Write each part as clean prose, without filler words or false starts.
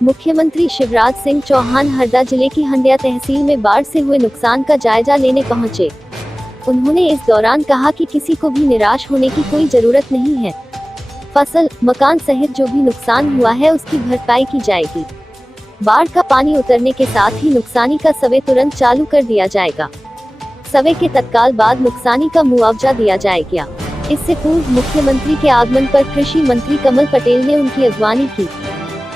मुख्यमंत्री शिवराज सिंह चौहान हरदा जिले की हंडिया तहसील में बाढ़ से हुए नुकसान का जायजा लेने पहुंचे। उन्होंने इस दौरान कहा कि किसी को भी निराश होने की कोई जरूरत नहीं है। फसल, मकान सहित जो भी नुकसान हुआ है उसकी भरपाई की जाएगी। बाढ़ का पानी उतरने के साथ ही नुकसानी का सर्वे तुरंत चालू कर दिया जाएगा। सर्वे के तत्काल बाद नुकसानी का मुआवजा दिया जाएगा। इससे पूर्व मुख्यमंत्री के आगमन पर कृषि मंत्री कमल पटेल ने उनकी अगवानी की।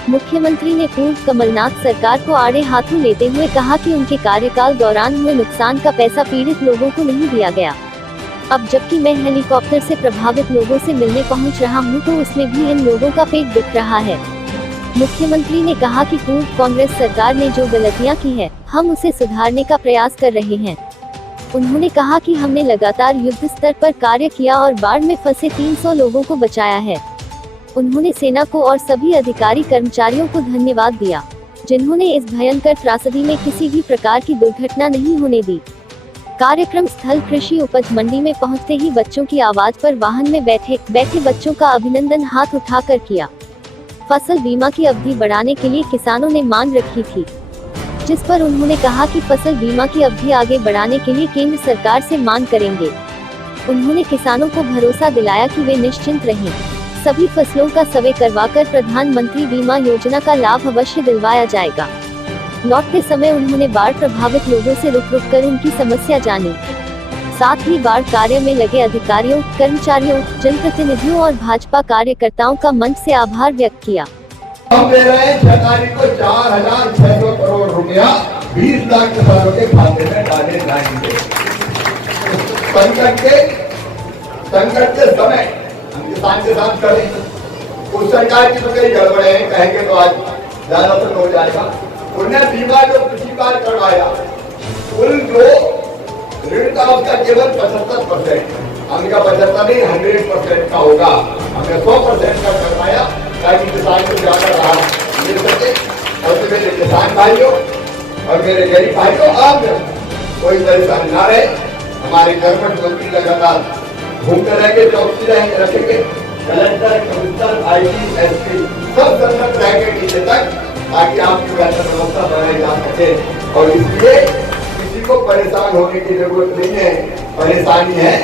मुख्यमंत्री ने पूर्व कमलनाथ सरकार को आड़े हाथों लेते हुए कहा कि उनके कार्यकाल दौरान हुए नुकसान का पैसा पीड़ित लोगों को नहीं दिया गया। अब जबकि मैं हेलीकॉप्टर से प्रभावित लोगों से मिलने पहुंच रहा हूं तो उसमें भी इन लोगों का पेट दुख रहा है। मुख्यमंत्री ने कहा कि पूर्व कांग्रेस सरकार ने जो गलतियां की है, हम उसे सुधारने का प्रयास कर रहे हैं। उन्होंने कहा कि हमने लगातार युद्ध स्तर पर कार्य किया और बाढ़ में फंसे 300 लोगों को बचाया है। उन्होंने सेना को और सभी अधिकारी कर्मचारियों को धन्यवाद दिया, जिन्होंने इस भयंकर त्रासदी में किसी भी प्रकार की दुर्घटना नहीं होने दी। कार्यक्रम स्थल कृषि उपज मंडी में पहुंचते ही बच्चों की आवाज पर वाहन में बैठे बच्चों का अभिनंदन हाथ उठाकर किया। फसल बीमा की अवधि बढ़ाने के लिए किसानों ने मांग रखी थी, जिस पर उन्होंने कहा कि फसल बीमा की अवधि आगे बढ़ाने के लिए केंद्र सरकार से मांग करेंगे। उन्होंने किसानों को भरोसा दिलाया कि वे निश्चिंत रहें। सभी फसलों का सर्वे करवाकर प्रधानमंत्री बीमा योजना का लाभ अवश्य दिलवाया जाएगा। लौटते समय उन्होंने बाढ़ प्रभावित लोगों से रुक कर उनकी समस्या जानी। साथ ही बाढ़ कार्य में लगे अधिकारियों, कर्मचारियों, जनप्रतिनिधियों और भाजपा कार्यकर्ताओं का मंच से आभार व्यक्त किया। हम दे रहे हैं सरकारी को 4,600 करोड़ रुपया 20 लाख किसानों के खाते में डाले जाएंगे। संकट के समय हम किसान के साथ करें। उस सरकार की तो कई गड़बड़े हैं, कहेंगे तो आज ज्यादा तो हो जाएगा। उन्हें बीमा जो कृषि कार्य करवाया, कुल जो ऋण का उसका केवल 75%, हमने 75 नहीं 100% का होगा। हमने 100% का करवाया ताकि किसान को ज्यादा राहत मिल सके। और मेरे किसान भाइयों और मेरे गरीब भाइयों, आप कोई परेशानी ना रहे। हमारे कर्मठ मंत्री लगातार घूमते रहेंगे, चौकसी रखेंगे। कलेक्टर, कमिश्नर, आईजी, एसपी सब संकट रहेंगे नीचे तक, ताकि आपकी बेहतर व्यवस्था बनाई जा सके। और इसलिए किसी को परेशान होने की जरूरत नहीं है। परेशानी है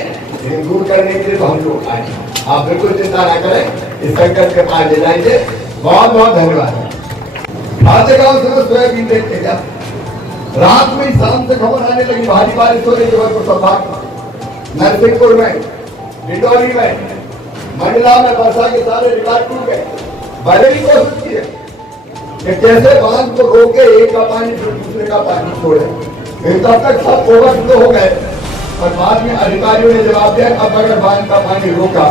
दूर करने के लिए हम लोग आए। आप बिल्कुल चिंता न करें, इस संकट के पार ले जाएंगे। बहुत बहुत धन्यवाद। खातेगांव से सोयाबीन देख के गया, रात में शाम से खबर आने लगी भारी बारिश हो रही जबलपुर संभाग, नरसिंहपुर में, डिंडोरी में, मंडला में वर्षा के सारे रिकॉर्ड टूट गए। बड़े ही कोशिश की है कि कैसे बांध को रोके, एक का पानी फिर दूसरे का पानी छोड़े। तब तक सब ओवरफ्लो हो गए और बाद में अधिकारियों ने जवाब दिया अब अगर बांध का पानी रोका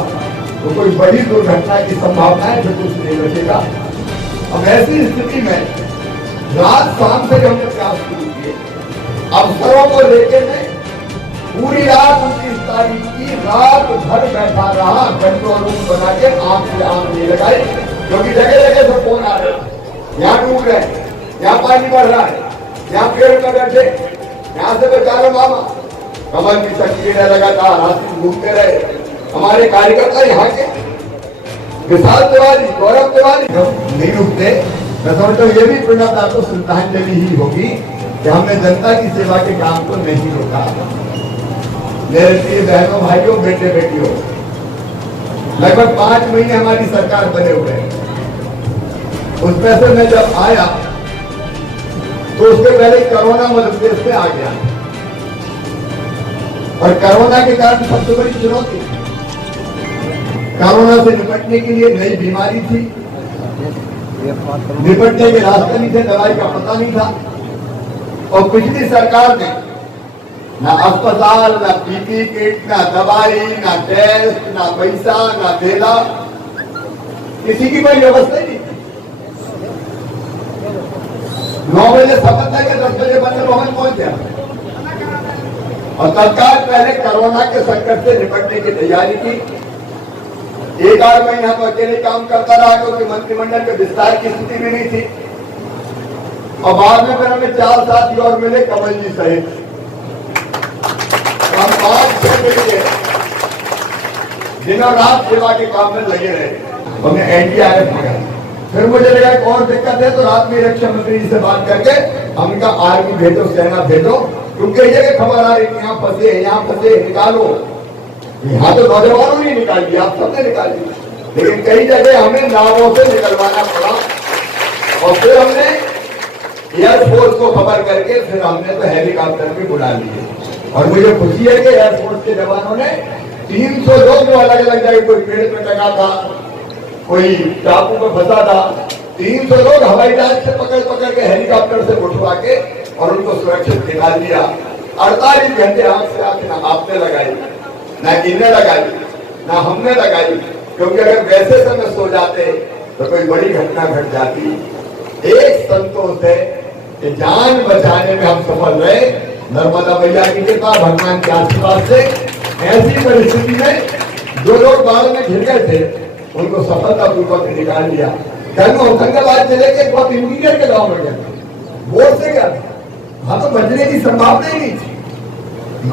तो कोई बड़ी दुर्घटना की संभावना है, जो कुछ नहीं बचेगा। अब ऐसी स्थिति में रात शाम से हमने प्रयास शुरू किए। अफसरों को लेकर मैं पूरी रात 29 तारीख की रात भर बैठा रहा, कंट्रोल रूम बना के आंख से आंख नहीं लगाई, क्योंकि जगह जगह से फोन आ रहे, यहाँ डूब रहे, यहाँ पानी बढ़ रहा है, यहाँ पेड़ में बैठे, यहाँ से बचा लो मामा। कमल की शक्ति ने लगातार हाथी घूमते रहे। हमारे कार्यकर्ता यहाँ के विशाल तिवारी, गौरव तिवारी नहीं रुकते। मैं समझता हूँ ये भी प्रणता को श्रद्धांजलि ही होगी कि हमने जनता की सेवा के काम को नहीं रोका। मेरे प्रिय बहनों, भाइयों, बेटे बेटियों, लगभग 5 महीने हमारी सरकार बने हुए हैं। उसमें से मैं जब आया तो उसके पहले कोरोना मध्य प्रदेश में आ गया, और कोरोना के कारण सबसे बड़ी चुनौती, कोरोना से निपटने के लिए नई बीमारी थी, निपटने के रास्ते नहीं थे, दवाई का पता नहीं था। और पिछली सरकार ने ना अस्पताल, ना पीपी किट, ना दवाई, ना टेस्ट, ना पैसा, ना तेला, किसी की कोई व्यवस्था नहीं। 9 बजे शपथ लेके 10 बजे बंद भवन पहुंच गया, और तत्काल पहले कोरोना के संकट से निपटने की तैयारी की। 1-8 महीना तो अकेले काम करता रहा, क्योंकि मंत्रिमंडल के विस्तार की स्थिति भी नहीं थी। और बाद में फिर हमें 4 साथी और मिले, कमल जी सहित हम 5-6 मिले, दिनों रात सेवा के काम में लगे रहे। हमने एनडीआरएफ मंगाया, फिर मुझे लगा एक और दिक्कत है, तो रात में रक्षा मंत्री जी से बात करके हमका आर्मी भेजो, सेना भेजो, क्योंकि ये खबर आ रही यहाँ फंसे, यहाँ फंसे, निकालो। यहाँ तो नौजवानों ने निकाल दिया, आप सबने निकाल दिया, लेकिन कई जगह हमें नावों से निकलवाना पड़ा। और फिर हमने एयरफोर्स को खबर करके फिर हमने तो हेलीकॉप्टर भी बुला लिए। और मुझे खुशी है कि एयरफोर्स के जवानों ने 300 लोग जो अलग अलग जगह, कोई पेड़ पे टंगा था, कोई टापू में फंसा था, 300 लोग हवाई जहाज से पकड़ पकड़ के हेलीकॉप्टर से उठवा के और उनको सुरक्षित निकाल दिया। 48 घंटे आंख से आंख ना आपने लगाई, ना इन्हें लगाई, ना हमने लगाई, क्योंकि अगर वैसे समय सो जाते तो कोई बड़ी घटना घट जाती। एक संतोष है कि जान बचाने में हम सफल रहे, नर्मदा मैया की कृपा, भगवान के आशीर्वाद से। ऐसी परिस्थिति में जो लोग बाढ़ में घिर गए थे उनको सफलतापूर्वक निकाल लिया। होशंगाबाद जिले के बहुत इंटीरियर के गांव में गए, बोर्ड से गया, वहां तो बचने की संभावना ही नहीं थी,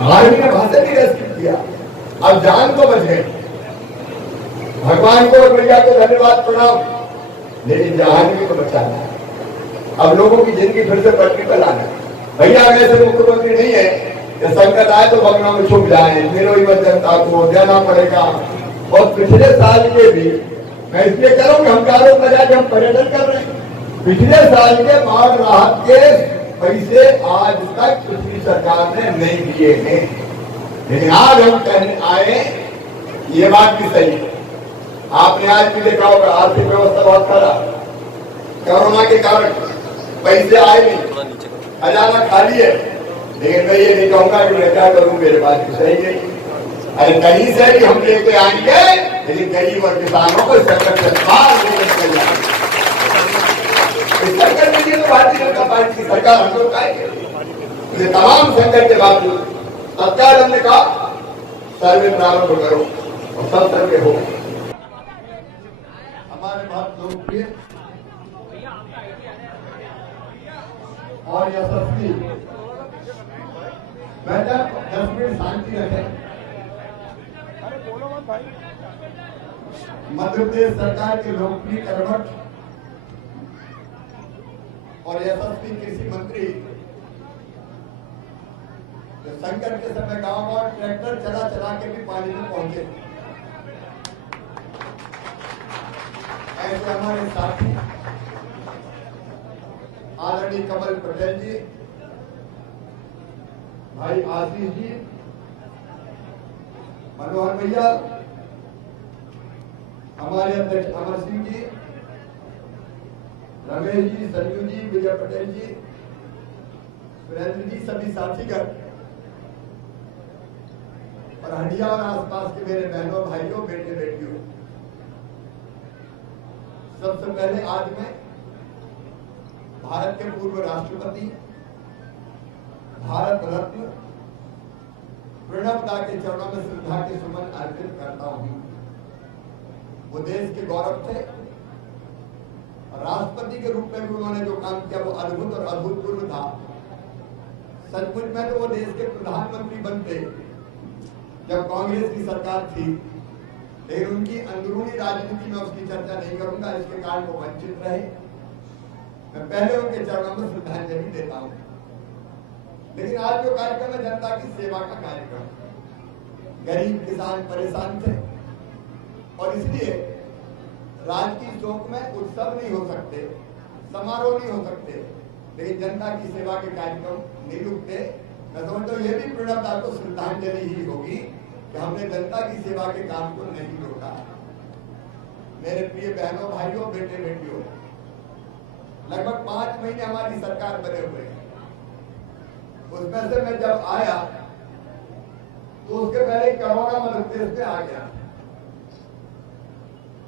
आर्मी ने वहां से भी रेस्क्यू किया, अब जान तो बच गई। भगवान को और मैया को धन्यवाद, प्रणाम। लेकिन जहान भी तो बचाना है, अब लोगों की जिंदगी फिर से पटरी पर लाना। भैया ऐसे मुख्यमंत्री नहीं है कि संकट आए तो बंगलों में छुप जाए, मेरे ही जनता को देना पड़ेगा। और पिछले साल के भी, मैं इसलिए कह रहा हूँ कि हम आरोप लगा कि हम पर्यटन कर रहे हैं, पिछले साल के बाढ़ राहत के पैसे आज तक पिछली सरकार ने नहीं दिए हैं। लेकिन आज हम कहने आए, ये बात भी सही है। आपने आज भी देखा होगा आर्थिक व्यवस्था बहुत खराब, कोरोना के कारण पैसे आए नहीं, खजाना खाली है। लेकिन मैं ये नहीं कहूंगा कि मैं क्या करूं, मेरे पास भी सही नहीं। अरे कहीं से भी हम लेके आएंगे, लेकिन गरीब और किसानों को संकट से बाहर लेकर चल जाएंगे। संकट के लिए तो भारतीय जनता पार्टी की सरकार हम लोग आएंगे। तमाम संकट के बावजूद तत्काल हमने कहा सर्वे प्रारंभ करो और सब सर्वे हो। हमारे बहुत लोकप्रिय और यशस्वी, बेहतर 10 मिनट शांति रखें। मध्य प्रदेश सरकार के लोकप्रिय कर्मठ और यशस्वी कृषि मंत्री जो संकट के समय गांव और ट्रैक्टर चला चला के भी पानी में पहुंचे, ऐसे हमारे साथी आदरणीय कमल पटेल जी, भाई आशीष जी, मनोहर भैया, हमारे अध्यक्ष अमर सिंह जी, रमेश जी, संजू जी, विजय पटेल जी, सुरेंद्र जी, सभी साथीगण और हंडिया और आसपास के मेरे बहनों भाइयों, बेटे बेटियों, सबसे पहले आज मैं भारत के पूर्व राष्ट्रपति, भारत रत्न प्रणब दा के चरणों में श्रद्धा के सुमन अर्पित करता हूं। वो देश के गौरव थे, राष्ट्रपति के रूप में भी उन्होंने जो काम किया वो अद्भुत और अभूतपूर्व था। सचमुच में तो वो देश के प्रधानमंत्री बनते जब कांग्रेस की सरकार थी, लेकिन उनकी अंदरूनी राजनीति में उसकी चर्चा नहीं करूंगा, इसके कारण वो वंचित रहे। मैं पहले उनके चरणों में श्रद्धांजलि देता हूं। लेकिन आज जो कार्यक्रम है जनता की सेवा का कार्यक्रम, गरीब किसान परेशान थे और इसलिए राजकीय शोक में उत्सव नहीं हो सकते, समारोह नहीं हो सकते, लेकिन जनता की सेवा के कार्यक्रम नहीं रुकते। मैं समझता हूँ ये भी प्रणब दा को श्रद्धांजलि ही होगी कि हमने जनता की सेवा के काम को नहीं रोका। मेरे प्रिय बहनों भाइयों, बेटे बेटियों, लगभग 5 महीने हमारी सरकार बने हुए हैं। उसमें से मैं जब आया तो उसके पहले कोरोना मध्य प्रदेश में आ गया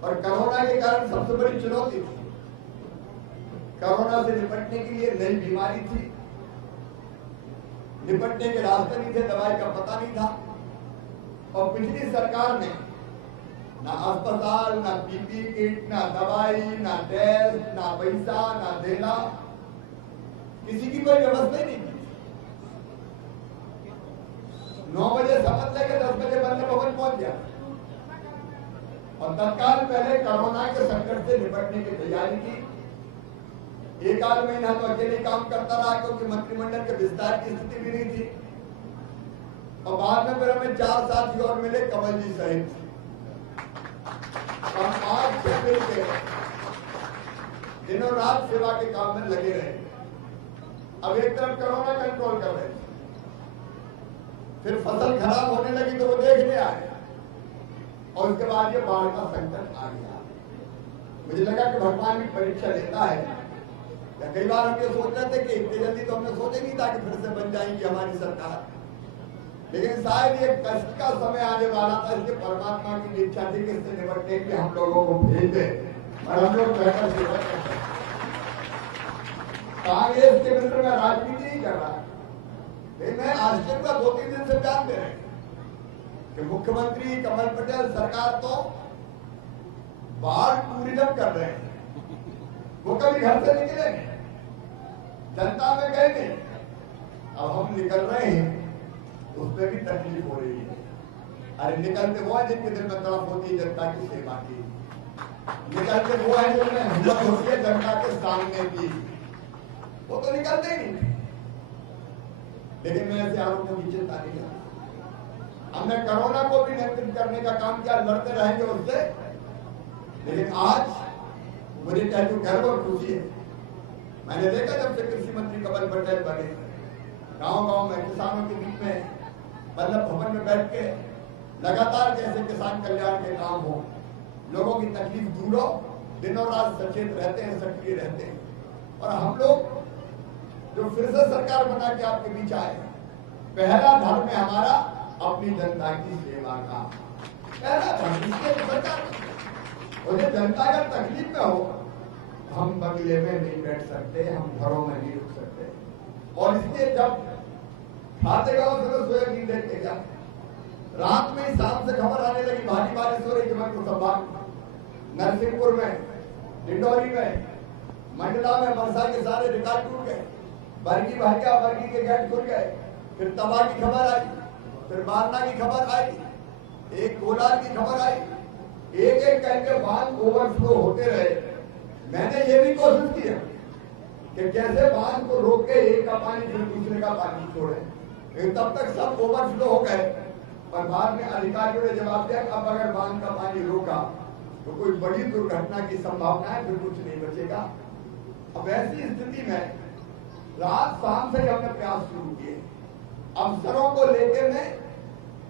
और कोरोना के कारण सबसे बड़ी चुनौती थी, कोरोना से निपटने के लिए नई बीमारी थी, निपटने के रास्ते नहीं थे, दवाई का पता नहीं था। और पिछली सरकार ने ना अस्पताल, ना पीपी किट, ना दवाई, ना टेस्ट, ना पैसा, ना देना, किसी की कोई व्यवस्था ही नहीं थी। 9 बजे शपथ लेकर 10 बजे बंद भवन पहुंच गया। और तत्काल पहले कोरोना के संकट से निपटने की तैयारी की। एक आध महीना तो अकेले काम करता रहा क्योंकि मंत्रिमंडल के विस्तार की स्थिति भी नहीं थी। और बाद में फिर हमें 4 साथी और मिले, कमल जी सहित। हम 5-6 मिल के दिनों रात सेवा के काम में लगे रहे। अब एक तरफ कोरोना कंट्रोल कर रहे थे, फिर फसल खराब होने लगी तो वो देखने आए, और उसके बाद ये बाढ़ का संकट आ गया। मुझे लगा कि भगवान भी परीक्षा लेता है। या कई बार हम ये सोच रहे थे कि इतनी जल्दी तो हमने सोचे नहीं था कि फिर से बन जाएगी हमारी सरकार, लेकिन शायद ये कष्ट का समय आने वाला था। इसलिए परमात्मा की इच्छा थी कि इससे निपटने के लिए हम लोगों को भेज दे और हम लोग बेहतर सेवा कर सकें। कांग्रेस के मित्र में राजनीति नहीं कर रहा, लेकिन मैं आश्चर्य का 2-3 दिन से बयान दे रहे हैं कि मुख्यमंत्री कमल पटेल सरकार तो बाढ़ टूरिज्म कर रहे हैं। वो कभी घर से निकले नहीं, जनता में गए नहीं। अब हम निकल रहे हैं, उसमें भी तकलीफ हो रही है। अरे निकलते वो है जिनके दिल में तड़प होती है जनता की सेवा की, निकलते वो है जिनमें हिम्मत होती है जनता के सामने की, वो तो निकलते ही नहीं। लेकिन मैं ऐसे आरोपों की चिंता नहीं करता। हमने कोरोना को भी नियंत्रित करने का काम किया, लड़ते रहेंगे उससे। लेकिन आज मुझे कहते गर्व और खुशी है। मैंने देखा जब से कृषि मंत्री कमल पटेल बने, गांव-गांव में किसानों के बीच में मतलब भवन में बैठ के लगातार कैसे किसान कल्याण के काम हो, लोगों की तकलीफ दूर हो, दिनों रात सचेत रहते हैं, सक्रिय रहते हैं। और हम लोग जो फिर से सरकार बना के आपके बीच आए, पहला धर्म है हमारा अपनी जनता की सेवा का। पहला धर्म इसलिए सरकार, और ये जनता अगर तकलीफ में हो, हम बंगले में नहीं बैठ सकते, हम घरों में नहीं रुक सकते। और इसलिए जब खाते गाँव से सोयाबीन देख के गया, रात में ही शाम से खबर आने लगी भारी बारिश हो रही जबलपुर संभाग, नरसिंहपुर में, डिंडोरी में, मंडला में वर्षा के सारे रिकॉर्ड टूट गए। बरगी के गेट खुल गए। फिर तबाह की खबर आई, फिर मारना की खबर आई, एक कोलार की खबर आई। एक एक करके बांध ओवरफ्लो होते रहे। मैंने ये भी कोशिश की है कि कैसे बांध को रोक के एक का पानी फिर दूसरे का पानी छोड़े, लेकिन तब तक सब ओवरफ्लो हो गए। और बाद में अधिकारियों ने जवाब दिया अब अगर बांध का पानी रोका तो कोई बड़ी दुर्घटना की संभावना है, फिर कुछ नहीं बचेगा। अब ऐसी स्थिति में रात शाम से हमने प्रयास शुरू किए। अफसरों को लेकर मैं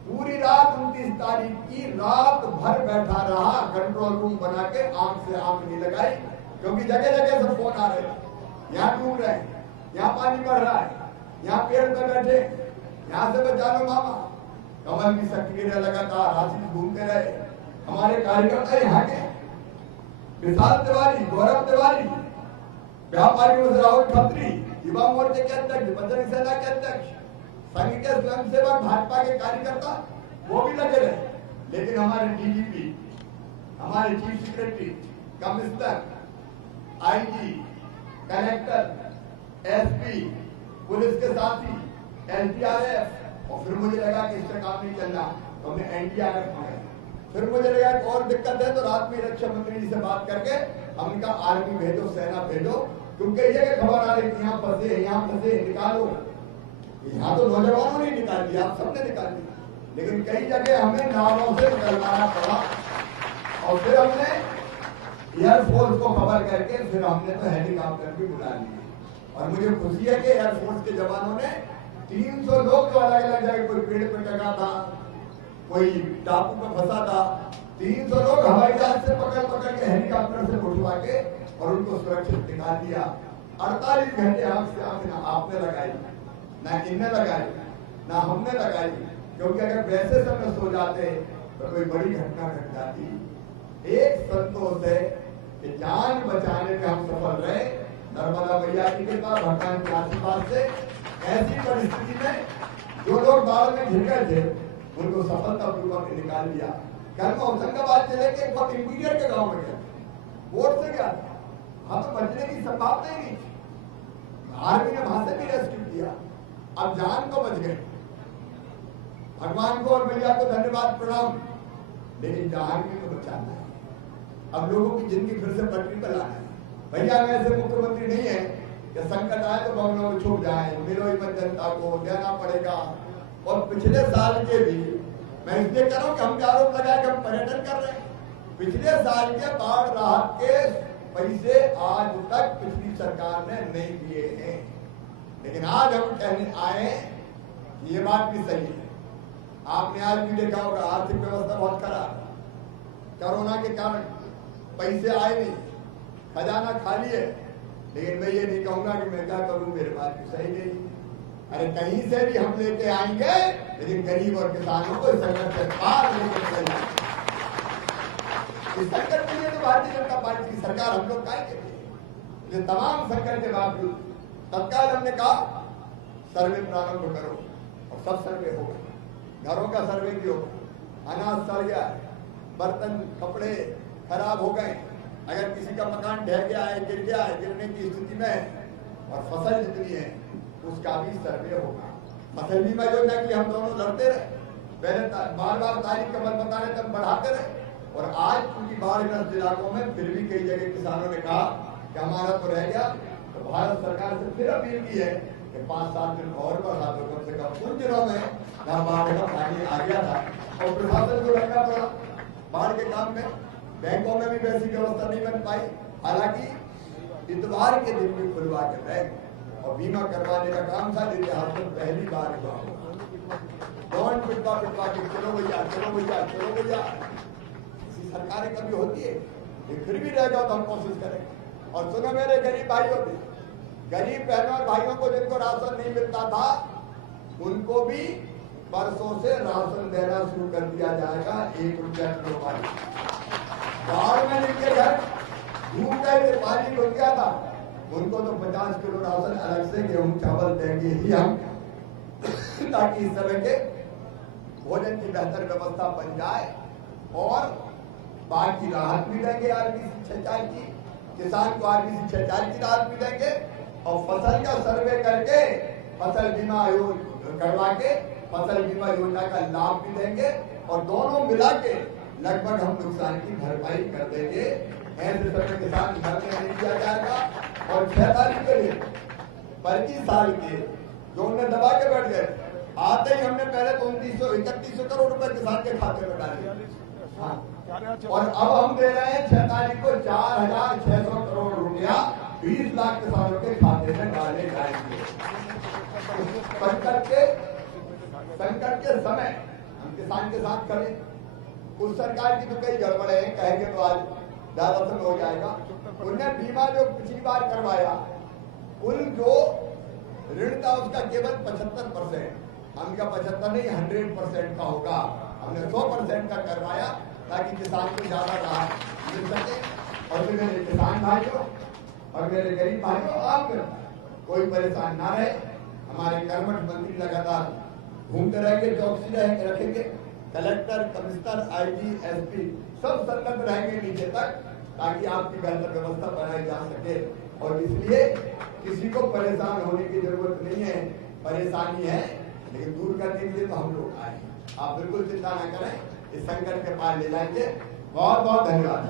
पूरी रात 29 तारीख की रात भर बैठा रहा, कंट्रोल रूम बना के, आंख से आंख नहीं लगाई, क्योंकि जगह जगह से फोन आ रहे, यहाँ डूब रहे, यहाँ पानी बढ़ रहा है, यहाँ पेड़ पे बैठे, यहाँ से बचा लो मामा। कमल भी सक्रिय रहे, लगातार आशीष घूमते रहे। हमारे कार्यकर्ता यहाँ के विशाल तिवारी, गौरव तिवारी, व्यापारी राहुल खत्री, युवा मोर्चे के अध्यक्ष, बजरंग सेना के अध्यक्ष, संघ के स्वयंसेवक, भाजपा के कार्यकर्ता, वो भी लगे रहे। लेकिन हमारे डीजीपी, हमारे chief secretary, commissioner, IG, collector, SP, police के साथी, एनडीआरएफ, और फिर मुझे लगा कि इससे काम नहीं चलना तो हमने एनडीआरएफ मंगाया। फिर मुझे लगा कि और दिक्कत है तो रात में रक्षा मंत्री जी से बात करके हमने कहा आर्मी भेजो, सेना भेजो, क्योंकि ये खबर आ रही थी यहाँ फंसे निकालो। यहाँ तो नौजवानों ने निकाल दिया, आप सबने निकाल दिया, लेकिन कई जगह हमें नावों से निकलवाना पड़ा। और फिर हमने एयरफोर्स को खबर करके फिर हमने तो हेलीकॉप्टर भी बुला लिए। और मुझे खुशी है कि एयरफोर्स के जवानों ने 300 लोग जो अलग अलग जगह, कोई पेड़ पे टंगा था, कोई टापू में फंसा था, 300 लोग हवाई जहाज से पकड़ के हेलीकॉप्टर से उठवा के और उनको सुरक्षित निकाल दिया। 48 घंटे आंख से आंख ना आपने लगाई, ना इनने लगाई, ना हमने लगाई, क्योंकि अगर वैसे समय सो जाते तो कोई बड़ी घटना घट जाती। एक संतोष है कि जान बचाने में हम सफल रहे, नर्मदा मैया की कृपा, भगवान के आशीर्वाद से। ऐसी परिस्थिति में जो लोग बाढ़ में घिर गए थे उनको सफलतापूर्वक निकाल दिया। कल मैं होशंगाबाद जिले के एक इंटीरियर के गांव में गया, बोट से गया था, वहां तो बचने की संभावना ही नहीं थी। आर्मी ने वहां से भी रेस्क्यू किया, अब जान को बच गए। भगवान को और मैया को धन्यवाद, प्रणाम। लेकिन आर्मी को बचाना है। अब लोगों की जिंदगी फिर से पटरी पर लाना है। भैया हम ऐसे मुख्यमंत्री नहीं है कि संकट आए तो बंगलों में छुप जाए, मिलो ही मत जनता को, देना पड़ेगा। और पिछले साल के भी मैं इसलिए कह रहा हूँ कि हम आरोप लगाए कि हम पर्यटन कर रहे हैं। पिछले साल के बाढ़ राहत के पैसे आज तक पिछली सरकार ने नहीं दिए हैं, लेकिन आज हम कहने आए कि ये बात भी सही है। आपने आज भी देखा होगा आर्थिक व्यवस्था बहुत खराब, कोरोना के कारण पैसे आए नहीं, खजाना खाली है। लेकिन मैं ये नहीं कहूंगा कि मैं क्या करूं, मेरे पास भी सही नहीं। अरे कहीं से भी हम लेके आएंगे, लेकिन गरीब और किसानों को इस संकट से पार लेकर चलेंगे। इस संकट के लिए तो भारतीय जनता पार्टी की सरकार हम लोग काय के लिए तमाम संकट के बावजूद तत्काल हमने कहा सर्वे प्रारंभ करो, और सब सर्वे हो गए। घरों का सर्वे भी हो, अनाज सड़ गया, बर्तन कपड़े खराब हो गए, अगर किसी का मकान ढह गया है, गिर गया है, गिरने की स्थिति में है, और फसल जितनी है उसका भी सर्वे होगा। फसल बीमा योजना की हम दोनों लड़ते रहे, पहले बार बार तारीख कमल बता रहे तब बढ़ाते रहे, और आज क्योंकि बाढ़ग्रस्त इलाकों में फिर भी कई जगह किसानों ने कहा कि हमारा तो रह गया, तो भारत सरकार से फिर अपील की है कि 5-7 दिन और बढ़ा दो, कम से कम उन दिनों में जहाँ बाढ़ का पानी आ गया था और प्रशासन को लगना पड़ा बाढ़ के काम में। बैंकों में भी वैसी व्यवस्था नहीं बन पाई, हालांकि इतवार के दिन भी खुलवा के बैंक और बीमा करवाने का काम था, इतिहास में पहली बार हुआ। कौन पिटवा के चलो भैया चलो भैया चलो भैया, ऐसी सरकारें कभी होती है, ये फिर भी रह जाओ तो हम कोशिश करेंगे। और सुनो मेरे गरीब भाइयों भी, गरीब बहनों और भाइयों को जिनको राशन नहीं मिलता था, उनको भी परसों से राशन देना शुरू कर दिया जाएगा, 1 रुपया किलो वाली। बाढ़ में जिनके घर डूब गए थे, पानी डूब गया था, उनको तो 50 किलो राशन अलग से गेहूं चावल देंगे ही हम, ताकि इस समय के भोजन की बेहतर व्यवस्था बन जाए। और बाकी राहत भी देंगे RBC 6-4 की, किसान को RBC 6-4 की राहत भी देंगे, और फसल का सर्वे करके फसल बीमा करवा के फसल बीमा योजना का लाभ भी देंगे, और दोनों मिला के लगभग हम नुकसान की भरपाई कर देंगे। ऐसे समय किसान घर में नहीं दिया जाएगा। और 6 तारीख के लिए 25 साल के जो उन्हें दबा के बैठ गए, आते ही हमने पहले तो 2900-3100 करोड़ रुपए किसान के खाते में डाले। हाँ, और अब हम दे रहे हैं 6 तारीख को 4600 करोड़ रुपया 20 लाख किसानों के खाते में डाले जाएंगे। संकट के समय हम किसान के साथ करें। उस सरकार की तो कई गड़बड़े हैं, कहेंगे तो आज ज्यादा समय हो जाएगा। उन्हें बीमा जो पिछली बार करवाया, उन जो ऋण था उसका केवल 75%, हम क्या 75 नहीं 100% का होगा। हमने 100% का करवाया ताकि किसान को ज्यादा राहत मिल सके। और मेरे किसान भाइयों और मेरे गरीब भाइयों, आप कोई परेशान ना रहे। हमारे कर्मठ मंत्री लगातार घूमते रहेंगे, चौकसी रखेंगे, कलेक्टर, कमिश्नर, IG, SP सब संलग्न रहेंगे नीचे तक, ताकि आपकी बेहतर व्यवस्था बनाई जा सके। और इसलिए किसी को परेशान होने की जरूरत नहीं है, परेशानी है लेकिन दूर करने के लिए तो हम लोग आए। आप बिल्कुल चिंता न करें, इस संकट के पार ले जाएंगे। बहुत बहुत धन्यवाद।